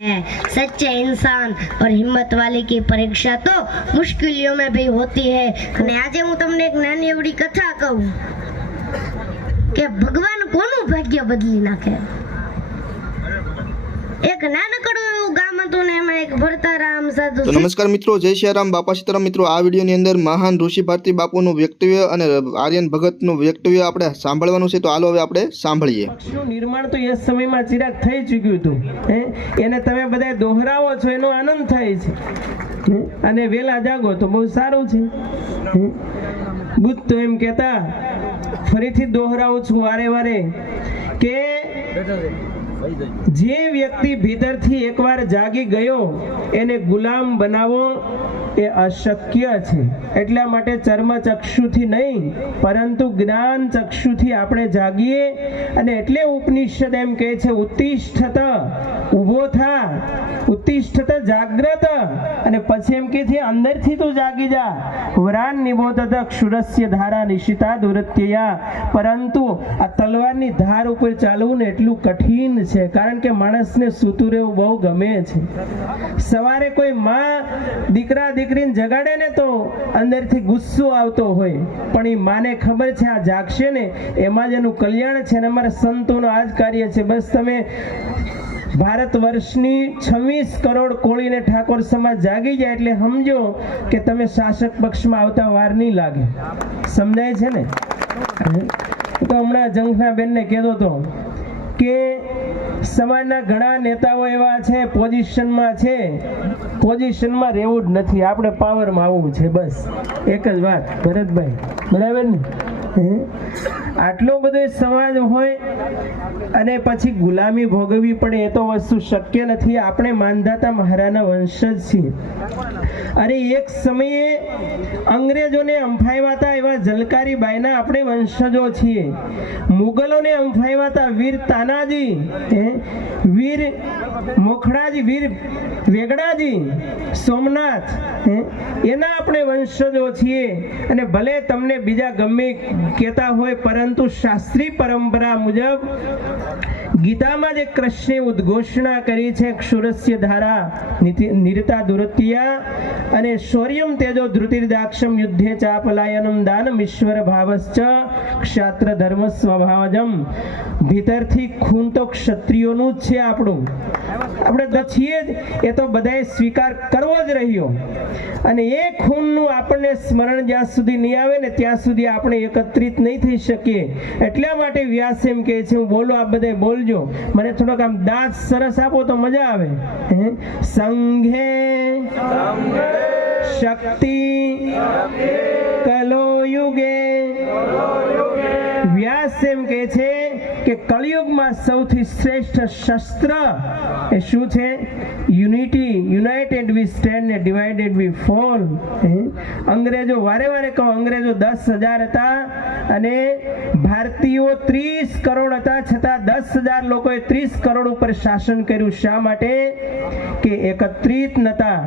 सच्चे इंसान और हिम्मत वाले की परीक्षा तो मुश्किलों में भी होती है। અને આજે હું તમને એક નાની એવડી કથા કહું કે ભગવાન કોનું ભાગ્ય બદલી નાખે। એક નાનકડું એવું ગામ હતું ને એમાં એક ભરતારામ સાધુ। તો નમસ્કાર મિત્રો, જય શ્રી રામ, બાપા સીતારામ। મિત્રો, આ વિડીયોની અંદર મહાન ઋષિ ભારતી બાપુનું વ્યક્તિત્વ અને આર્યન ભગતનું વ્યક્તિત્વ આપણે સાંભળવાનું છે। તો હાલો હવે આપણે સાંભળીએ। પક્ષનું નિર્માણ તો એ સમયમાં ચિરાગ થઈ ચૂક્યું હતું, એને તમે બધા દોહરાવો છો, એનો આનંદ થાય છે અને વેલા જાગો તો બહુ સારું છે। બુદ્ધ તો એમ કહેતા, ફરીથી દોહરાવું છું વારે વારે, કે જે વ્યક્તિ ભીતરથી એકવાર જાગી ગયો એને ગુલામ બનાવવો એ અશક્ય છે। એટલા માટે ચર્મ ચક્ષુથી નહીં પરંતુ જ્ઞાન ચક્ષુથી આપણે જાગીએ। અને એટલે ઉપનિષદ એમ કહે છે, ઉત્તિષ્ઠત, ઊભો થા, ઉત્તિષ્ઠત જાગ્રત, અને પછી એમ કહે છે અંદરથી તું જાગી જા। વરાન નિબોધત ક્ષુરસ્ય ધારા નિશિતા દુરત્યયા। પરંતુ આ તલવારની ધાર ઉપર ચાલવું ને એટલું કઠિન છે, કારણ કે માણસને સૂતું રહેવું બહુ ગમે છે। સવારે કોઈ માં દીકરા દીકરીને જગાડે ને તો અંદરથી ગુસ્સો આવતો હોય, પણ એ માને ખબર છે આ જાગશે ને એમાં જ એનું કલ્યાણ છે। અને અમારા સંતોનું આ જ કાર્ય છે। બસ તમે ભારત વર્ષની 26 કરોડ કોળીને ઠાકોર સમાજ જાગી જાય એટલે સમજો કે તમે શાસક પક્ષમાં આવતા વાર નહીં લાગે। સમજાય છે ને? તો હમણાં જંખના બેનને કહેતો હતો કે સમાજના ઘણા નેતાઓ એવા છે, પોઝિશનમાં છે, પોઝિશનમાં રહેવું જ નથી, આપણે પાવરમાં આવવું છે, બસ એક જ વાત ભરતભાઈ, બરાબર ને? આટલો બધો સમાજ હોય અને પછી ગુલામી ભોગવવી પડે એ તો વસ્તુ શક્ય નથી। આપણે માનધાતા મહારાજના વંશજ છીએ। અરે એક સમયે અંગ્રેજોને અંફાવ્યાતા એવા ઝલકારી બાઈના આપણે વંશજો છીએ। મુગલોને અંફાવ્યાતા વીર તાનાજી, વીર મોખડાજી, વીર વેગડાજી, સોમનાથ, એના આપણે વંશજો છીએ। અને ભલે તમને બીજા ગમે કહેતા હોય, પરંતુ શાસ્ત્રી પરંપરા મુજબ ગીતામાં જે કૃષ્ણે ઉદ્ઘોષણા કરી છે, ક્ષુરસ્ય ધારા નિરતા દુરત્યા અને શૌર્યમ તેજો ધૃતિર્દાક્ષમ યુદ્ધે ચાપલાયનમ દાનમ ઈશ્વર ભાવશ્ચ ક્ષાત્ર ધર્મ સ્વભાવજમ। ભીતરથી ખૂન તો ક્ષત્રિયોનું જ છે આપણું, આપણે તો છીએ જ, એ તો બધાએ સ્વીકાર કરવો જ રહ્યો। અને એ ખૂનનું આપણને સ્મરણ જ્યાં સુધી નહીં આવે ને ત્યાં સુધી આપણે એકત્રિત નહીં થઈ શકીએ। એટલા માટે વ્યાસ એમ કહે છે, હું બોલું આપ બધા બોલજો, મને થોડોક આમ દાંત સરસ આપો તો મજા આવે। સંઘે શક્તિ કલો યુગે। વ્યાસ એમ કહે છે કે કળિયુગમાં સૌથી શ્રેષ્ઠ શસ્ત્ર એ શું છે? યુનિટી। યુનાઇટેડ વી સ્ટેન્ડ ને ડિવાઇડેડ વી ફોલ। અંગ્રેજો, વારે વારે કહો, અંગ્રેજો 10,000 હતા અને ભારતીયો 30 કરોડ હતા, છતાં 10,000 લોકોએ 30 કરોડ ઉપર શાસન કર્યું। શા માટે? કે એકત્રિત નતા।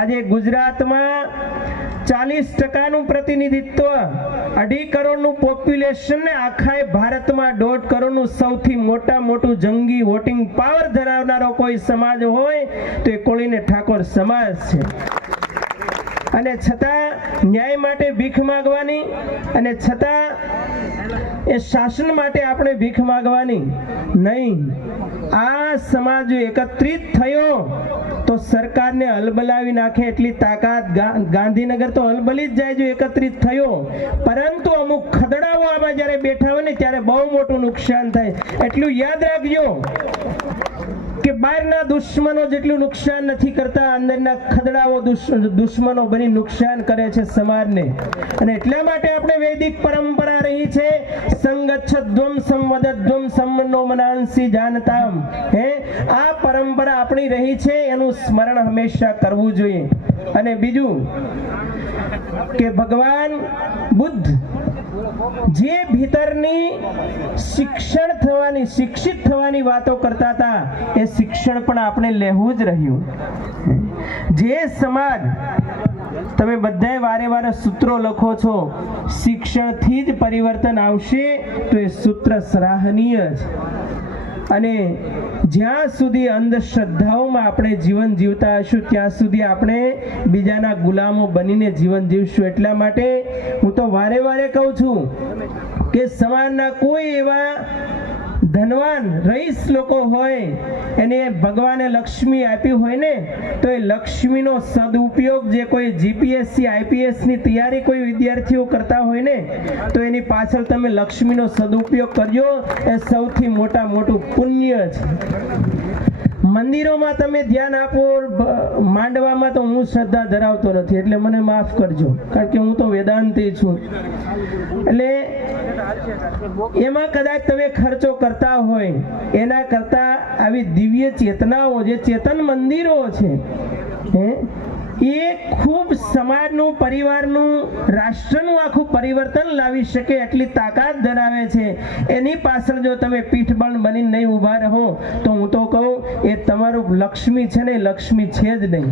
આજે ગુજરાતમાં 40% પ્રતિનિધિત્વ, 2.5 કરોડનું પોપ્યુલેશન ને આખા ભારતમાં 1.5 કરોડનું સૌથી મોટું જંગી વોટિંગ પાવર ધરાવનારો કોઈ સમાજ હોય તો એ કોળીને ઠાકોર સમાજ છે। અને છતાં ન્યાય માટે ભીખ માંગવાની, અને છતાં એ શાસન માટે આપણે ભીખ માંગવાની નહીં। આ સમાજ એકત્રિત થયો તો સરકારને હલબલાવી નાખે એટલી તાકાત, ગાંધીનગર તો હલબલી જ જાય જો એકત્રિત થયો। પરંતુ અમુક ખદડાઓ આમાં જ્યારે બેઠા હોય ને ત્યારે બહુ મોટું નુકસાન થાય। એટલું યાદ રાખજો કે બહારના દુશ્મનો જેટલું નુકસાન નથી કરતા, અંદરના ખદડાઓ દુશ્મનો બની નુકસાન કરે છે સમાજને। અને એટલા માટે આપણે વૈદિક પરંપરા રહી છે, સંગચ્છદ્વમ સંવદદ્વમ સમનો મનાંસી જાનતામ। આ પરંપરા આપણી રહી છે, એનું સ્મરણ હંમેશા કરવું જોઈએ। અને બીજું કે ભગવાન બુદ્ધ જે ભીતરની શિક્ષિત થવાની વાતો કરતા હતા, એ શિક્ષણ પણ આપણે લેવું જ રહ્યું। જે સમાજ, તમે બધાએ વારે વારે સૂત્રો લખો છો, શિક્ષણથી જ પરિવર્તન આવશે, તો એ સૂત્ર સરાહનીય છે। અને જ્યાં સુધી અંધશ્રદ્ધાઓમાં આપણે જીવન જીવતા હશું ત્યાં સુધી આપણે બીજાના ગુલામો બનીને જીવન જીવશું. એટલા માટે હું તો વારે વારે કહું છું કે સમાજના કોઈ એવા ધનવાન રઈસ લોકો હોય એને ભગવાને લક્ષ્મી આપી હોય ને તો એ લક્ષ્મીનો સદુપયોગ જે કોઈ જીપીએસસી આઈપીએસની તૈયારી કોઈ વિદ્યાર્થીઓ કરતા હોય ને તો એની પાછળ તમે લક્ષ્મીનો સદુપયોગ કરજો. એ સૌથી મોટું પુણ્ય છે. મંદિરોમાં તમે ધ્યાન આપો, માંડવામાં તો હું શ્રદ્ધા ધરાવતો નથી એટલે મને માફ કરજો, કારણ કે હું તો વેદાંતી છું. એટલે એમાં કદાચ તમે ખર્ચો કરતા હોય એના કરતા આવી દિવ્ય ચેતનાઓ જે ચેતન મંદિરો છે એ ખૂબ સમાજનું, પરિવારનું, રાષ્ટ્રનું આખું પરિવર્તન લાવી શકે એટલી તાકાત ધરાવે છે. એની પાછળ જો તમે પીઠબળ બનીને નહીં ઊભા રહો તો હું તો કહું એ તમારું લક્ષ્મી છે ને, લક્ષ્મી છે જ નહીં.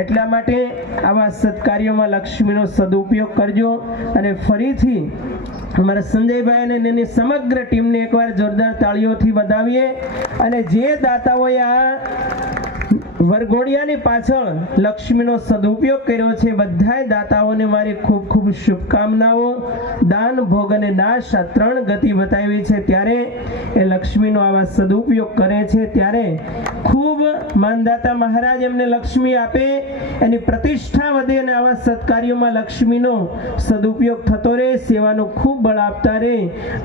એટલા માટે આવા સત્કાર્યોમાં લક્ષ્મીનો સદુપયોગ કરજો. અને ફરીથી અમારા સંજયભાઈ અને એની સમગ્ર ટીમને એકવાર જોરદાર તાળીઓથી વધાવીએ. અને જે દાતાઓએ આ વરઘોડિયાની પાછળ લક્ષ્મીનો સદુપયોગ કર્યો છે બધાય દાતાઓને મારી ખૂબ ખૂબ શુભકામનાઓ. દાન, ભોગ અને નાશ આ 3 ગતિ બતાવી છે ત્યારે એ લક્ષ્મીનો આવા સદુપયોગ કરે છે ત્યારે ખૂબ માનદાતા મહારાજ એમને લક્ષ્મી આપે, એની પ્રતિષ્ઠા વધે અને આવા સત્કાર્યોમાં લક્ષ્મીનો સદુપયોગ થતો રહે, સેવાનું ખૂબ બળ આપતા રહે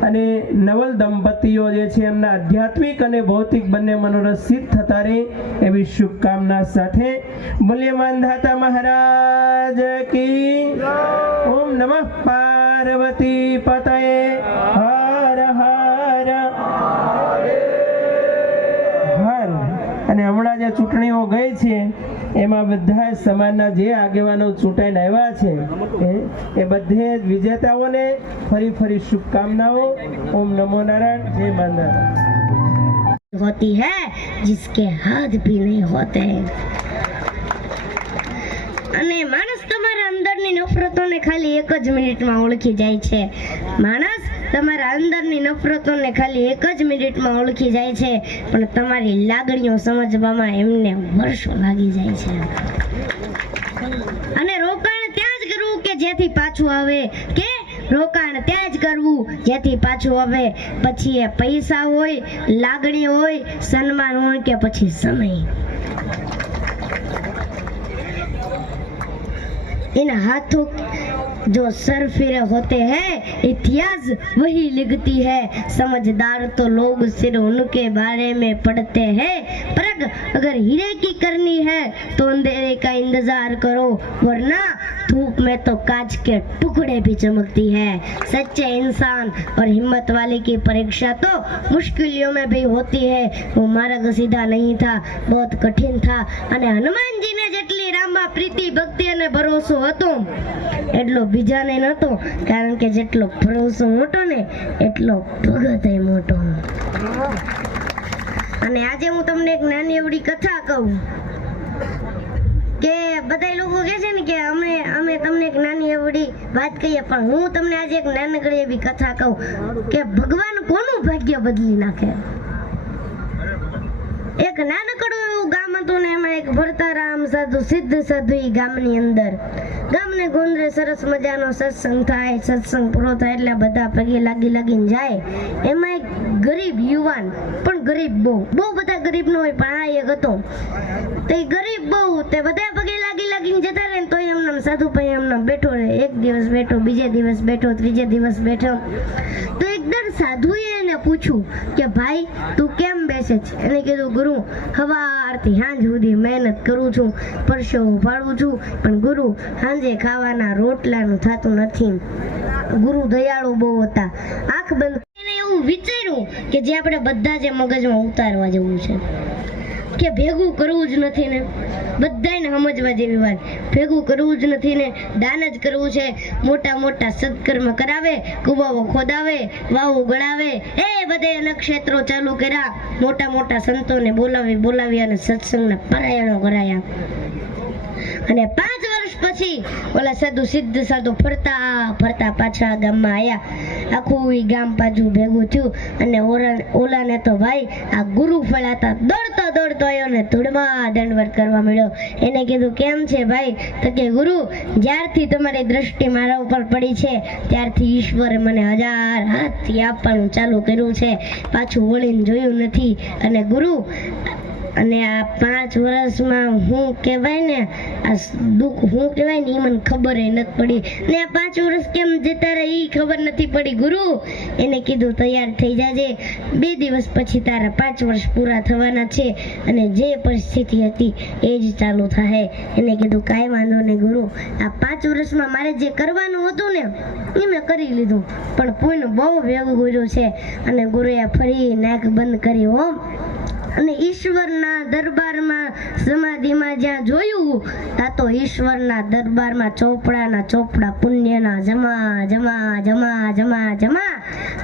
અને નવલ દંપતીઓ જે છે એમના આધ્યાત્મિક અને ભૌતિક બંને મનોરથ સિદ્ધ થતા રહે એવી શુભકામના સાથે બોલીએ માનદાતા મહારાજ કી. ઓમ નમઃ પાર્વતી પતયે. હર હર હર. અને હમણાં જે ચૂંટણીઓ ગઈ છે એમાં બધા સમાજના જે આગેવાનો ચૂંટાઈને આવ્યા છે એ બધે વિજેતાઓને ફરી શુભકામનાઓ. ઓમ નમો નારાયણ. જય માનદાતા. होती है जिसके हाथ भी नहीं होते. અને માણસ તમારા અંદરની નફરતોને ખાલી 1 જ મિનિટમાં ઓળખી જાય છે. માણસ તમારા અંદરની નફરતોને ખાલી 1 જ મિનિટમાં ઓળખી જાય છે, પણ તમારી લાગણીઓ સમજવામાં એમને વર્ષો લાગી જાય છે. અને રોકાણ ત્યાં જ કરવું કે જેથી પાછું આવે, કે રોકાણ ત્યાં જ કરવું જેથી પાછું આવે. પછી એ પૈસા હોય, લાગણી હોય, સન્માન હોય કે પછી સમય. इन हाथों जो सर फिरे होते हैं इतिहास वही लिखती है. समझदार तो लोग सिर्फ उनके बारे में पढ़ते हैं, पर अगर हीरे की करनी है तो अंधेरे का इंतजार करो, वरना धूप में तो कांच के टुकड़े भी चमकती है. सच्चे इंसान और हिम्मत वाले की परीक्षा तो मुश्किलों में भी होती है. वो मार्ग सीधा नहीं था, बहुत कठिन था. અને હનુમાનજીને જેટલી રામા પ્રીતિ, ભક્તિ અને ભરોસો હતો એટલો બીજાને નહોતો, કારણ કે જેટલો ભરોસો મોટો ને એટલો ભગત મોટો. અને આજે હું તમને એક નાની એવડી કથા કહું કે બધા લોકો કહે છે ને કે અમે તમને એક નાની એવડી વાત કહીએ, પણ હું તમને આજે એક નાનકડી એવી કથા કહું કે ભગવાન કોનું ભાગ્ય બદલી નાખે. એક નાનકડું એવું ગામ હતું ને એમાં એક ભરતારામ સાધુ, સિદ્ધ સાધુ ઈ ગામની અંદર. ગામને ગોંદરે સરસ મજાનો સત્સંગ થાય. સત્સંગ પૂરો થાય એટલે બધા પગે લાગીને જાય. એમાં એક ગરીબ યુવાન, પણ ગરીબ બહુ બધા ગરીબ ન હોય, પણ આ એક હતો. તે ગરીબ બહુ, તે બધા પગે લાગીને જતા રહે તો એમના સાધુ ભાઈ એમના બેઠો રહે. એક દિવસ બેઠો, બીજે દિવસ બેઠો, ત્રીજે દિવસ બેઠો. તો એકદમ સાધુએ એને પૂછ્યું કે ભાઈ તું કેમ બેસે છે? એને કીધું ગુરુ સવારથી સાંજ સુધી મહેનત કરું છું, પરસેવો ઉપાડું છું, પણ ગુરુ સાંજે ખાવાના રોટલાનું થતું નથી. ગુરુ દયાળુ બહુ હતા. આંખ બંધ એને એવું વિચાર્યું કે જે આપણે બધા જે મગજમાં ઉતારવા જેવું છે કે ભેગું કરવું જ નથી ને, બધાને સમજવા જેવી વાત, ભેગું કરવું જ નથી ને, દાન જ કરવું છે. મોટા સત્કર્મ કરાવે, કુવાઓ ખોદાવે, વાવો ગળાવે, એ બધે નક્ષત્રો ચાલુ કર્યા. મોટા સંતોને બોલાવી અને સત્સંગના પારાયણો કરાયા. અને 5 વર્ષ પછી ઓલા સાધુ સિદ્ધ સાધુ ફરતા ફરતા પાછા આ ગામમાં આવ્યા. આખું ઈ ગામ પાછું ભેગું થયું અને ઓલાને તો ભાઈ આ ગુરુ ફળાતા દોડતો આવ્યો ને ધૂળમાં દંડવત કરવા મળ્યો. એને કીધું કેમ છે ભાઈ? તો કે ગુરુ, જ્યારથી તમારી દ્રષ્ટિ મારા ઉપર પડી છે ત્યારથી ઈશ્વરે મને 1000 હાથથી આપવાનું ચાલુ કર્યું છે, પાછું વળીને જોયું નથી. અને ગુરુ, અને આ 5 વર્ષમાં હું કહેવાય ને આ દુઃખ હું કહેવાય ને એ મને ખબર નથી પડી, ને આ 5 વર્ષ કેમ જતા રહે એ ખબર નથી પડી. ગુરુ એને કીધું તૈયાર થઈ જાજે, 2 દિવસ પછી તારા 5 વર્ષ પૂરા થવાના છે અને જે પરિસ્થિતિ હતી એ જ ચાલુ થાય. એને કીધું કાંઈ વાંધો નહીં ગુરુ, આ 5 વર્ષમાં મારે જે કરવાનું હતું ને એ મેં કરી લીધું, પણ પુણ્ય બહુ ભેગું કર્યું છે. અને ગુરુએ ફરી નાક બંધ કરી હો, અને ઈશ્વરના દરબારમાં સમાધિમાં જ્યાં જોયું ત્યાં તો ઈશ્વરના દરબારમાં ચોપડાના ચોપડા પુણ્યના જમા જમા જમા જમા જમા.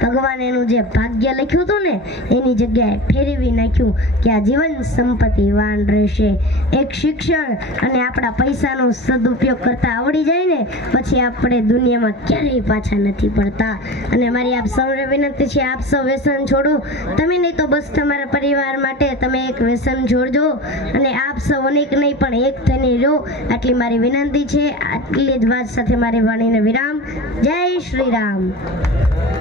ભગવાન એનું જે ભાગ્ય લખ્યું હતું ને એની જગ્યાએ ફેરવી નાખ્યું કે આ જીવન સંપત્તિવાન રહેશે. એક શિક્ષણ અને આપણા પૈસાનો સદુપયોગ કરતા આવડી જાય ને પછી આપણે દુનિયામાં ક્યારેય પાછા નથી પડતા. અને મારી આપ સૌને વિનંતી છે, આપ સૌ વ્યસન છોડો. તમે નહીં તો બસ તમારા પરિવાર માટે તમે એક વ્યસન છોડજો અને આપ સૌ અનેક નહીં પણ એક થઈને રહો. આટલી મારી વિનંતી છે. આટલી જ વાત સાથે મારી વાણીને વિરામ. જય શ્રી રામ.